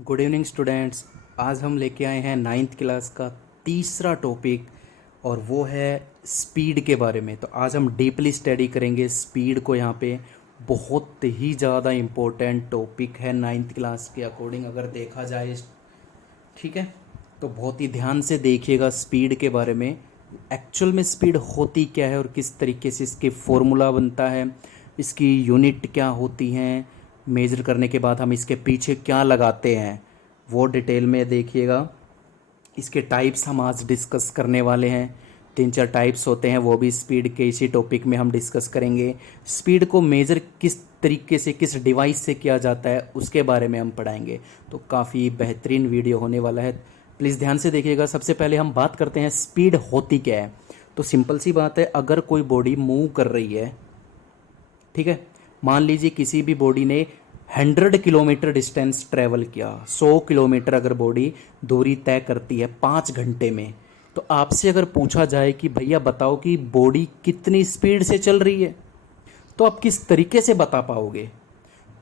Good evening students. आज हम लेके आए हैं नाइन्थ क्लास का तीसरा टॉपिक और वो है स्पीड के बारे में। तो आज हम डीपली स्टडी करेंगे स्पीड को। यहाँ पे बहुत ही ज़्यादा इम्पोर्टेंट टॉपिक है नाइन्थ क्लास के अकॉर्डिंग अगर देखा जाए। ठीक है, तो बहुत ही ध्यान से देखिएगा स्पीड के बारे में। एक्चुअल में स्पीड होती क्या है और किस तरीके से इसके फॉर्मूला बनता है, इसकी यूनिट क्या होती हैं, मेजर करने के बाद हम इसके पीछे क्या लगाते हैं, वो डिटेल में देखिएगा। इसके टाइप्स हम आज डिस्कस करने वाले हैं। 3-4 टाइप्स होते हैं, वो भी स्पीड के इसी टॉपिक में हम डिस्कस करेंगे। स्पीड को मेज़र किस तरीके से, किस डिवाइस से किया जाता है, उसके बारे में हम पढ़ाएंगे। तो काफ़ी बेहतरीन वीडियो होने वाला है, प्लीज़ ध्यान से देखिएगा। सबसे पहले हम बात करते हैं स्पीड होती क्या है। तो सिंपल सी बात है, अगर कोई बॉडी मूव कर रही है, ठीक है, मान लीजिए किसी भी बॉडी ने 100 किलोमीटर डिस्टेंस ट्रैवल किया, 100 किलोमीटर अगर बॉडी दूरी तय करती है 5 घंटे में, तो आपसे अगर पूछा जाए कि भैया बताओ कि बॉडी कितनी स्पीड से चल रही है, तो आप किस तरीके से बता पाओगे।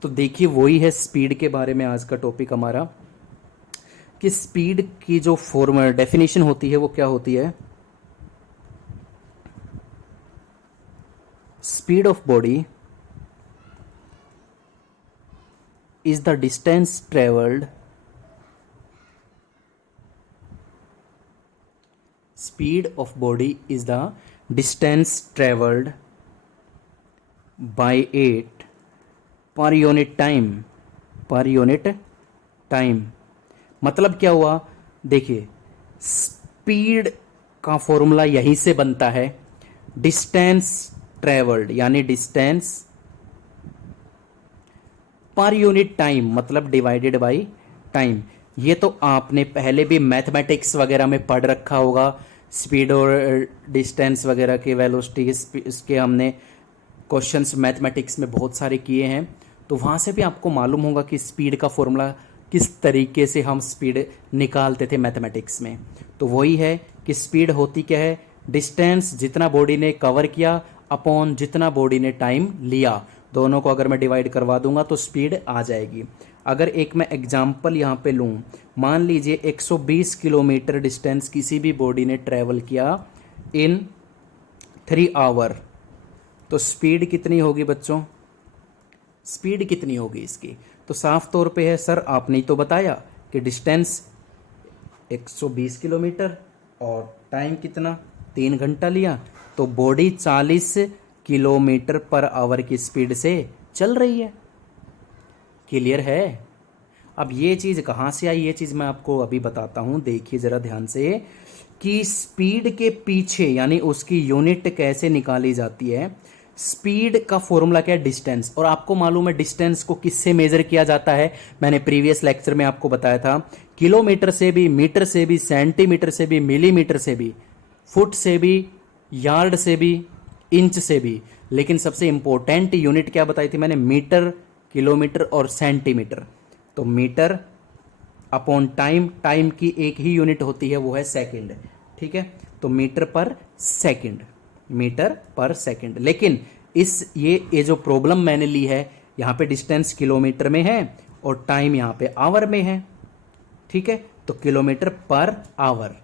तो देखिए, वही है स्पीड के बारे में आज का टॉपिक हमारा, कि स्पीड की जो फॉर्मल डेफिनेशन होती है वो क्या होती है। Speed of body is the distance traveled speed of body is the distance traveled by it per unit time। मतलब क्या हुआ, देखिए स्पीड का फॉर्मूला यहीं से बनता है। डिस्टेंस ट्रेवल्ड यानी डिस्टेंस पर यूनिट टाइम, मतलब डिवाइडेड बाय टाइम। ये तो आपने पहले भी मैथमेटिक्स वगैरह में पढ़ रखा होगा। स्पीड और डिस्टेंस वगैरह के वेलोसिटी इसके हमने क्वेश्चंस मैथमेटिक्स में बहुत सारे किए हैं, तो वहाँ से भी आपको मालूम होगा कि स्पीड का फॉर्मूला किस तरीके से हम स्पीड निकालते थे मैथमेटिक्स में। तो वही है कि स्पीड होती क्या है, डिस्टेंस जितना बॉडी ने कवर किया अपॉन जितना बॉडी ने टाइम लिया, दोनों को अगर मैं डिवाइड करवा दूंगा तो स्पीड आ जाएगी। अगर एक मैं एग्जांपल यहाँ पे लूँ, मान लीजिए 120 किलोमीटर डिस्टेंस किसी भी बॉडी ने ट्रैवल किया इन 3 आवर, तो स्पीड कितनी होगी बच्चों, स्पीड कितनी होगी इसकी। तो साफ तौर पे है, सर आपने ही तो बताया कि डिस्टेंस 120 किलोमीटर और टाइम कितना 3 घंटा लिया, तो बॉडी 40 किलोमीटर पर आवर की स्पीड से चल रही है। क्लियर है। अब ये चीज़ कहाँ से आई, ये चीज़ मैं आपको अभी बताता हूँ। देखिए ज़रा ध्यान से कि स्पीड के पीछे यानी उसकी यूनिट कैसे निकाली जाती है। स्पीड का फॉर्मूला क्या है, डिस्टेंस। और आपको मालूम है डिस्टेंस को किससे मेजर किया जाता है, मैंने प्रीवियस लेक्चर में आपको बताया था। किलोमीटर से भी, मीटर से भी, सेंटीमीटर से भी, मिलीमीटर से भी, फुट से भी, यार्ड से भी, इंच से भी। लेकिन सबसे इंपॉर्टेंट यूनिट क्या बताई थी मैंने, मीटर, किलोमीटर और सेंटीमीटर। तो मीटर अपॉन टाइम, टाइम की एक ही यूनिट होती है वो है सेकंड। ठीक है, तो मीटर पर सेकंड, मीटर पर सेकंड। लेकिन इस ये जो प्रॉब्लम मैंने ली है, यहाँ पे डिस्टेंस किलोमीटर में है और टाइम यहाँ पे आवर में है। ठीक है, तो किलोमीटर पर आवर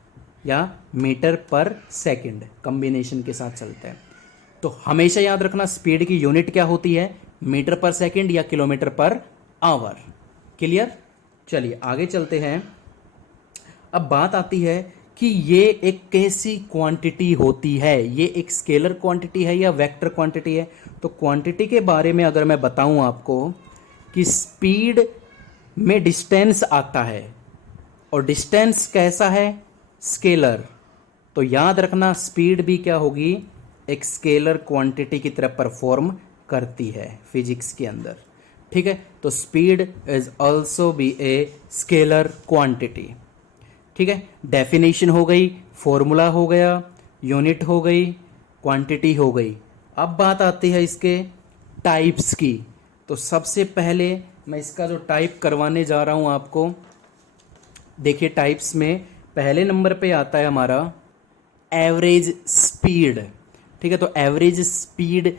या मीटर पर सेकंड कॉम्बिनेशन के साथ चलते हैं। तो हमेशा याद रखना स्पीड की यूनिट क्या होती है, मीटर पर सेकंड या किलोमीटर पर आवर। क्लियर। चलिए आगे चलते हैं। अब बात आती है कि ये एक कैसी क्वांटिटी होती है, ये एक स्केलर क्वांटिटी है या वेक्टर क्वांटिटी है। तो क्वांटिटी के बारे में अगर मैं बताऊं आपको कि स्पीड में डिस्टेंस आता है और डिस्टेंस कैसा है, स्केलर, तो याद रखना स्पीड भी क्या होगी, एक स्केलर क्वांटिटी की तरह परफॉर्म करती है फिजिक्स के अंदर। ठीक है, तो speed is also be a scalar quantity. ठीक है, डेफिनेशन हो गई, फॉर्मूला हो गया, यूनिट हो गई, क्वांटिटी हो गई। अब बात आती है इसके टाइप्स की। तो सबसे पहले मैं इसका जो टाइप करवाने जा रहा हूं आपको, देखिए टाइप्स में पहले नंबर पे आता है हमारा एवरेज स्पीड। ठीक है, तो एवरेज स्पीड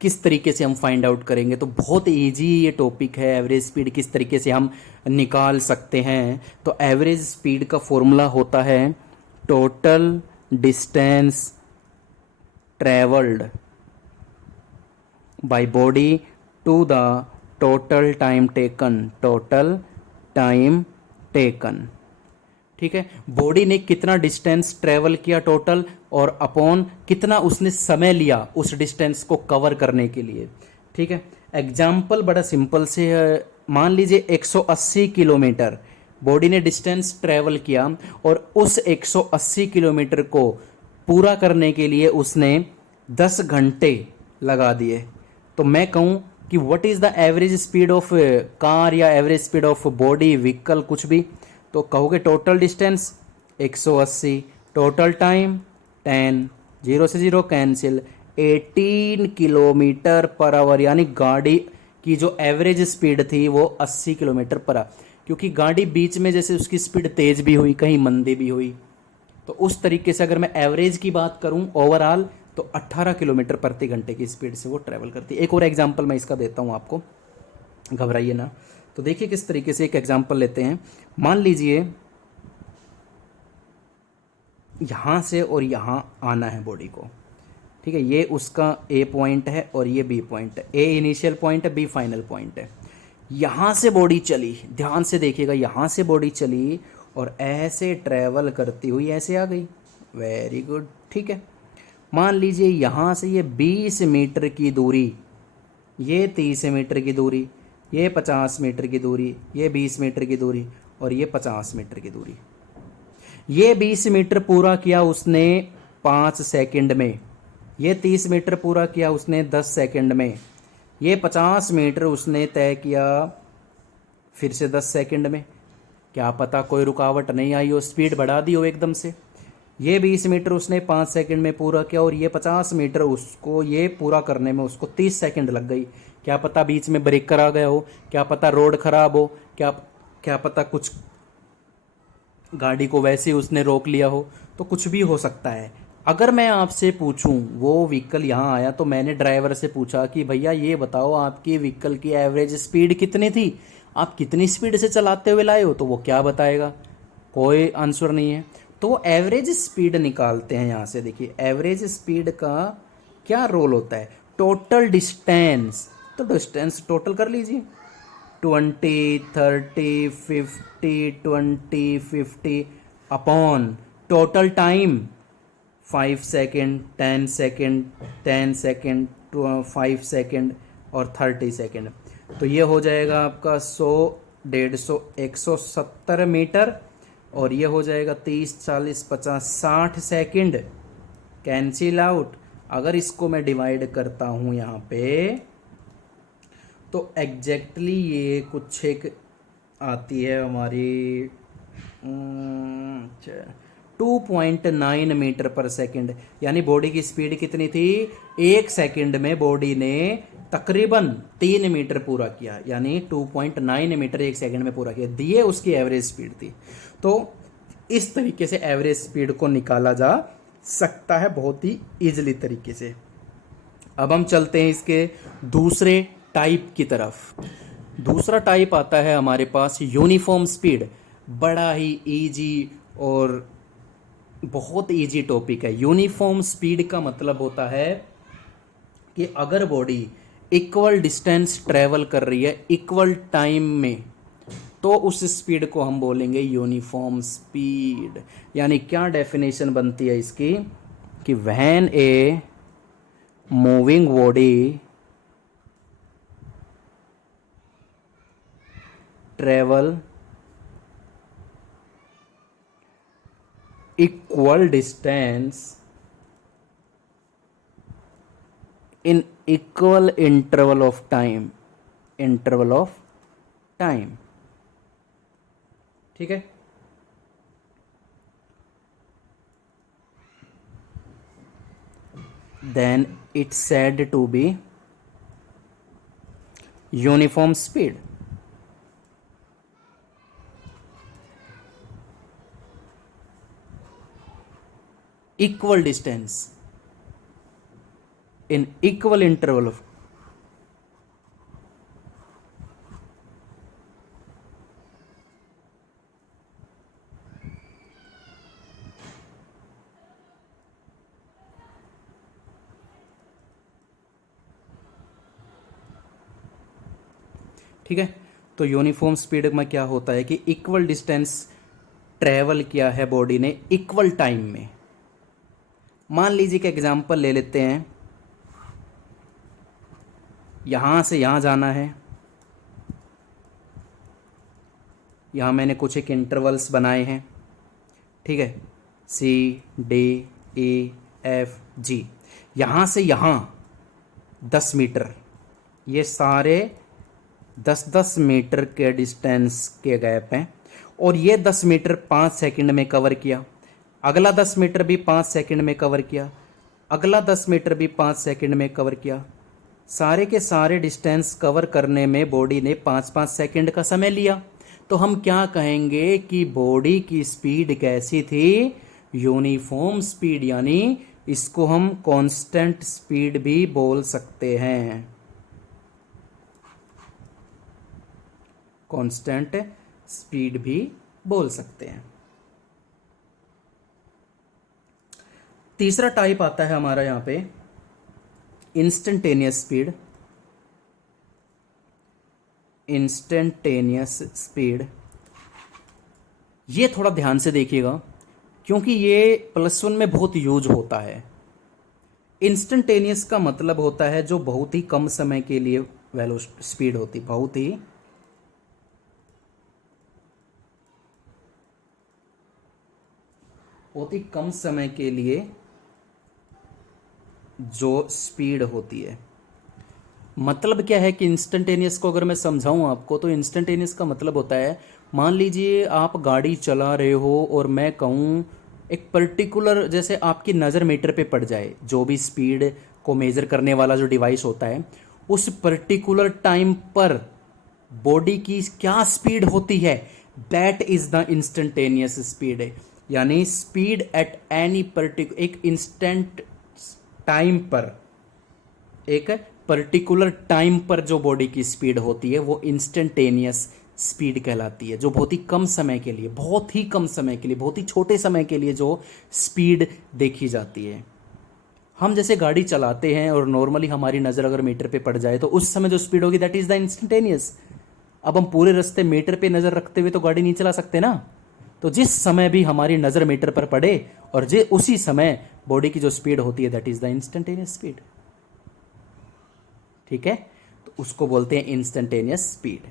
किस तरीके से हम फाइंड आउट करेंगे, तो बहुत इजी ये टॉपिक है। एवरेज स्पीड किस तरीके से हम निकाल सकते हैं, तो एवरेज स्पीड का फॉर्मूला होता है total distance travelled by body to the total time taken, total time taken. ठीक है, बॉडी ने कितना डिस्टेंस ट्रेवल किया टोटल, और अपॉन कितना उसने समय लिया उस डिस्टेंस को कवर करने के लिए। ठीक है, एग्जाम्पल बड़ा सिंपल से है। मान लीजिए 180 किलोमीटर बॉडी ने डिस्टेंस ट्रेवल किया, और उस 180 किलोमीटर को पूरा करने के लिए उसने 10 घंटे लगा दिए। तो मैं कहूँ कि what is the average speed of car या average speed of body vehicle, कुछ भी, तो कहोगे टोटल डिस्टेंस 180, टोटल टाइम 10, 0 से 0 कैंसिल, 18 किलोमीटर पर आवर, यानी गाड़ी की जो एवरेज स्पीड थी वो 80 किलोमीटर पर आवर, क्योंकि गाड़ी बीच में जैसे उसकी स्पीड तेज भी हुई, कहीं मंदी भी हुई, तो उस तरीके से अगर मैं एवरेज की बात करूं ओवरऑल, तो 18 किलोमीटर प्रति घंटे की स्पीड से वो ट्रैवल करती है। एक और एग्जांपल मैं इसका देता हूं आपको, घबराइए ना। तो देखिए किस तरीके से, एक एग्जांपल लेते हैं। मान लीजिए यहाँ से और यहाँ आना है बॉडी को। ठीक है, ये उसका ए पॉइंट है और ये बी पॉइंट है। ए इनिशियल पॉइंट है, बी फाइनल पॉइंट है। यहाँ से बॉडी चली, ध्यान से देखिएगा, यहाँ से बॉडी चली और ऐसे ट्रैवल करती हुई ऐसे आ गई। Very good. ठीक है, मान लीजिए यहाँ से ये 20 मीटर की दूरी, ये 30 मीटर की दूरी, ये 50 मीटर की दूरी, ये 20 मीटर की दूरी, और ये 50 मीटर की दूरी। ये 20 मीटर पूरा किया उसने 5 सेकंड में, ये 30 मीटर पूरा किया उसने 10 सेकंड में, ये 50 मीटर उसने तय किया फिर से 10 सेकंड में। क्या पता कोई रुकावट नहीं आई हो, स्पीड बढ़ा दी हो एकदम से। ये 20 मीटर उसने 5 सेकंड में पूरा किया, और ये 50 मीटर उसको ये पूरा करने में उसको 30 सेकंड लग गई। क्या पता बीच में ब्रेकर आ गया हो, क्या पता रोड खराब हो, क्या क्या पता कुछ गाड़ी को वैसे ही उसने रोक लिया हो, तो कुछ भी हो सकता है। अगर मैं आपसे पूछूं, वो व्हीकल यहाँ आया तो मैंने ड्राइवर से पूछा कि भैया ये बताओ आपकी व्हीकल की एवरेज स्पीड कितनी थी, आप कितनी स्पीड से चलाते हुए लाए हो, तो वो क्या बताएगा, कोई आंसर नहीं है। तो वो एवरेज स्पीड निकालते हैं यहाँ से। देखिए एवरेज स्पीड का क्या रोल होता है, टोटल डिस्टेंस, तो डिस्टेंस टोटल कर लीजिए, 20, 30, 50, 20, 50 upon total time 5 second, 10 second, 10 second, 5 second और 30 सेकेंड। तो ये हो जाएगा आपका 100, 150, 170 मीटर, और ये हो जाएगा 30, 40, 50, 60 सेकेंड। Cancel out. अगर इसको मैं डिवाइड करता हूँ यहाँ पे, तो एग्जैक्टली ये कुछ एक आती है हमारी 2.9 मीटर पर सेकंड। यानी बॉडी की स्पीड कितनी थी, एक सेकंड में बॉडी ने तकरीबन 3 मीटर पूरा किया, यानी 2.9 मीटर एक सेकंड में पूरा किया, दिए उसकी एवरेज स्पीड थी। तो इस तरीके से एवरेज स्पीड को निकाला जा सकता है बहुत ही इजीली तरीके से। अब हम चलते हैं इसके दूसरे टाइप की तरफ। दूसरा टाइप आता है हमारे पास यूनिफॉर्म स्पीड। बड़ा ही इजी और बहुत इजी टॉपिक है। यूनिफॉर्म स्पीड का मतलब होता है कि अगर बॉडी इक्वल डिस्टेंस ट्रेवल कर रही है इक्वल टाइम में, तो उस स्पीड को हम बोलेंगे यूनिफॉर्म स्पीड। यानी क्या डेफिनेशन बनती है इसकी, कि when a moving body travel equal distance in equal interval of time, interval of time. ठीक है, then it's said to be uniform speed. Equal distance in equal interval. ठीक है, तो यूनिफॉर्म स्पीड में क्या होता है कि इक्वल डिस्टेंस ट्रेवल किया है बॉडी ने इक्वल टाइम में। मान लीजिए कि एग्जांपल ले लेते हैं, यहां से यहां जाना है, यहां मैंने कुछ एक इंटरवल्स बनाए हैं, ठीक है, सी, डी, ई, एफ, जी। यहां से यहां 10 मीटर, ये सारे 10-10 मीटर के डिस्टेंस के गैप हैं, और ये 10 मीटर 5 सेकंड में कवर किया, अगला 10 मीटर भी 5 सेकंड में कवर किया, अगला 10 मीटर भी 5 सेकंड में कवर किया। सारे के सारे डिस्टेंस कवर करने में बॉडी ने 5-5 सेकंड का समय लिया। तो हम क्या कहेंगे कि बॉडी की स्पीड कैसी थी? यूनिफॉर्म स्पीड, यानी इसको हम कांस्टेंट स्पीड भी बोल सकते हैं, कांस्टेंट स्पीड भी बोल सकते हैं। तीसरा टाइप आता है हमारा यहां पे इंस्टेंटेनियस स्पीड। इंस्टेंटेनियस स्पीड, ये थोड़ा ध्यान से देखिएगा क्योंकि ये +1 में बहुत यूज होता है। इंस्टेंटेनियस का मतलब होता है जो बहुत ही कम समय के लिए स्पीड होती, बहुत ही कम समय के लिए जो स्पीड होती है। मतलब क्या है कि इंस्टेंटेनियस को अगर मैं समझाऊं आपको, तो इंस्टेंटेनियस का मतलब होता है, मान लीजिए आप गाड़ी चला रहे हो और मैं कहूं एक पर्टिकुलर, जैसे आपकी नज़र मीटर पे पड़ जाए, जो भी स्पीड को मेज़र करने वाला जो डिवाइस होता है, उस पर्टिकुलर टाइम पर बॉडी की क्या स्पीड होती है, that is the instantaneous speed. यानी स्पीड एट एनी पर्टिकुलर, एक इंस्टेंट टाइम पर, एक पर्टिकुलर टाइम पर जो बॉडी की स्पीड होती है वो इंस्टेंटेनियस स्पीड कहलाती है, जो बहुत ही कम समय के लिए, बहुत ही कम समय के लिए, बहुत ही छोटे समय के लिए जो स्पीड देखी जाती है। हम जैसे गाड़ी चलाते हैं और नॉर्मली हमारी नज़र अगर मीटर पे पड़ जाए तो उस समय जो स्पीड होगी दैट इज द इंस्टेंटेनियस। अब हम पूरे रास्ते मीटर पे नज़र रखते हुए तो गाड़ी नहीं चला सकते ना, तो जिस समय भी हमारी नज़र मीटर पर पड़े और जे उसी समय बॉडी की जो स्पीड होती है that is the instantaneous speed. ठीक है, तो उसको बोलते हैं इंस्टेंटेनियस स्पीड।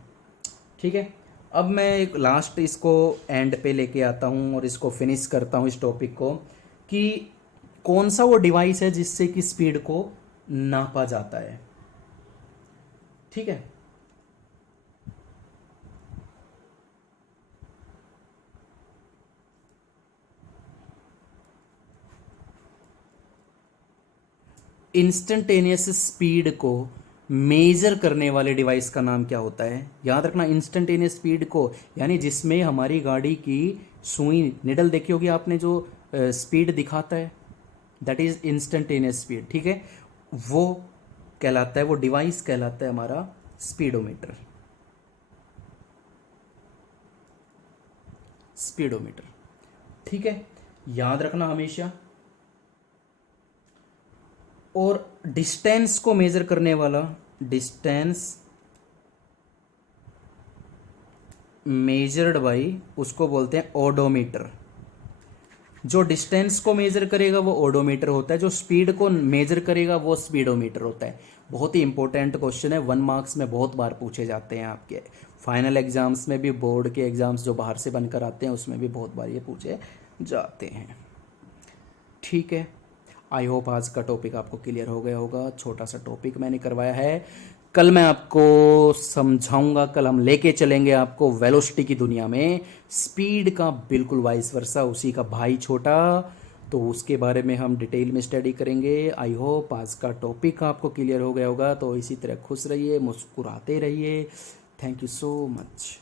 ठीक है, अब मैं एक लास्ट इसको एंड पे लेके आता हूँ और इसको फिनिश करता हूँ इस टॉपिक को, कि कौन सा वो डिवाइस है जिससे कि स्पीड को नापा जाता है। ठीक है, इंस्टेंटेनियस स्पीड को मेजर करने वाले डिवाइस का नाम क्या होता है? याद रखना, इंस्टेंटेनियस स्पीड को, यानी जिसमें हमारी गाड़ी की सुई, निडल देखी होगी आपने, जो स्पीड दिखाता है, दैट इज इंस्टेंटेनियस स्पीड। ठीक है, वो कहलाता है, वो डिवाइस कहलाता है हमारा स्पीडोमीटर। स्पीडोमीटर, ठीक है, याद रखना हमेशा। और डिस्टेंस को मेजर करने वाला, डिस्टेंस मेजर्ड बाई, उसको बोलते हैं ओडोमीटर। जो डिस्टेंस को मेजर करेगा वो ओडोमीटर होता है, जो स्पीड को मेजर करेगा वो स्पीडोमीटर होता है। बहुत ही इंपॉर्टेंट क्वेश्चन है, 1 मार्क्स में बहुत बार पूछे जाते हैं, आपके फाइनल एग्जाम्स में भी, बोर्ड के एग्जाम्स जो बाहर से बनकर आते हैं उसमें भी बहुत बार ये पूछे जाते हैं। ठीक है, आई होप आज का टॉपिक आपको क्लियर हो गया होगा। छोटा सा टॉपिक मैंने करवाया है, कल मैं आपको समझाऊंगा, कल हम लेके चलेंगे आपको वेलोसिटी की दुनिया में, स्पीड का बिल्कुल वाइस वर्सा, उसी का भाई छोटा, तो उसके बारे में हम डिटेल में स्टडी करेंगे। आई होप आज का टॉपिक आपको क्लियर हो गया होगा। तो इसी तरह खुश रहिए, मुस्कुराते रहिए। Thank you so much.